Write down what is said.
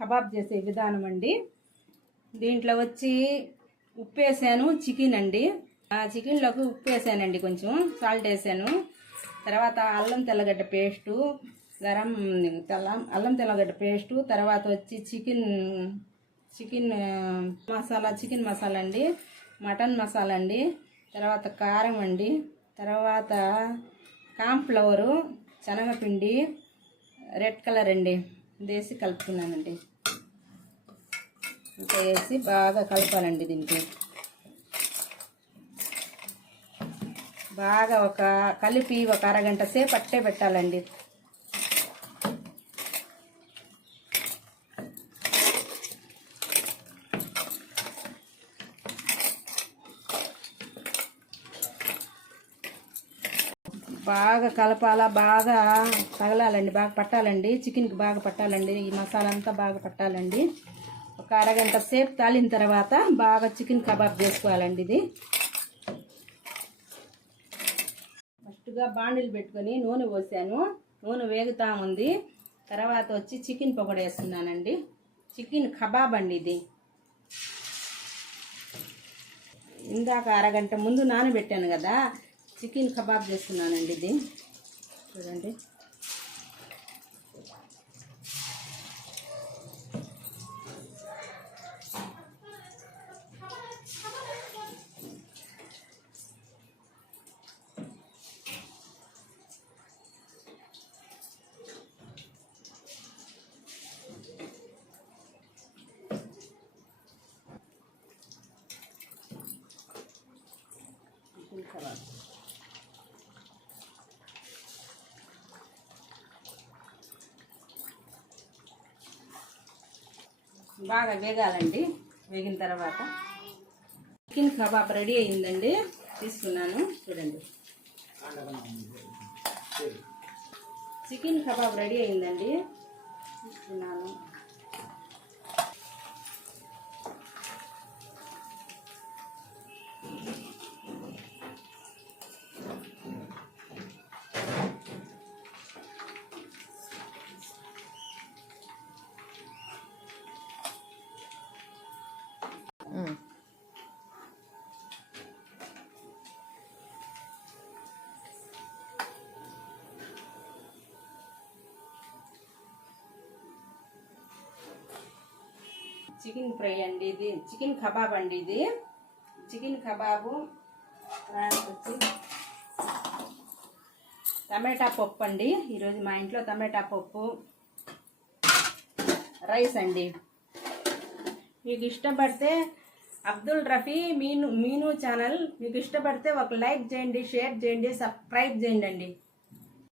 Kebab చేసే విధానం అండి. దీంట్లో వచ్చి ఉప్పు వేసాను, చికెన్ అండి. చికెన్లోకి ఉప్పు వేసానండి, కొంచెం సాల్ట్ వేసాను. తర్వాత అల్లం తెల్లగడ్డ పేస్టు, అల్లం తెల్లగడ్డ పేస్టు, తర్వాత వచ్చి చికెన్ మసాలా అండి, మటన్ మసాలా అండి, తర్వాత కారం అండి, తర్వాత కార్న్ఫ్లవరు, శనగపిండి, రెడ్ కలర్ అండి, వేసి కలుపుకున్నానండి. ఇంకా వేసి బాగా కలపాలండి. దీనికి బాగా కలిపి ఒక అరగంట సేపు అట్టే పెట్టాలండి. బాగా కలపాలా, బాగా తగలాలండి, బాగా పట్టాలండి. చికెన్కి బాగా పట్టాలండి, ఈ మసాలా అంతా బాగా పట్టాలండి. ఒక అరగంట సేపు తాలిన తర్వాత బాగా చికెన్ కబాబ్ చేసుకోవాలండి. ఇది ఫస్ట్గా బాండిల్ పెట్టుకొని నూనె పోసాను, నూనె వేగుతా ఉంది. తర్వాత వచ్చి చికెన్ పకోడీ వేస్తున్నానండి. చికెన్ కబాబ్ అండి ఇది. ఇందాక అరగంట ముందు నానబెట్టాను కదా, చికెన్ కబాబ్ చేస్తున్నానండి. ఇది చూడండి. చికెన్ కబాబ్ బాగా వేగాలండి. వేగిన తర్వాత చికెన్ కబాబ్ రెడీ అయిందండి, తీసుకున్నాను. చూడండి, చికెన్ కబాబ్ రెడీ అయిందండి, తీసుకున్నాను. చికెన్ ఫ్రై అండి, ఇది చికెన్ కబాబ్ అండి. ఇది చికెన్ కబాబు వచ్చి టమాటా పప్పు అండి. ఈరోజు మా ఇంట్లో టమాటా పప్పు, రైస్ అండి. మీకు ఇష్టపడితే అబ్దుల్ రఫీ మీను ఛానల్ మీకు ఇష్టపడితే ఒక లైక్ చేయండి, షేర్ చేయండి, సబ్స్క్రైబ్ చేయండి అండి.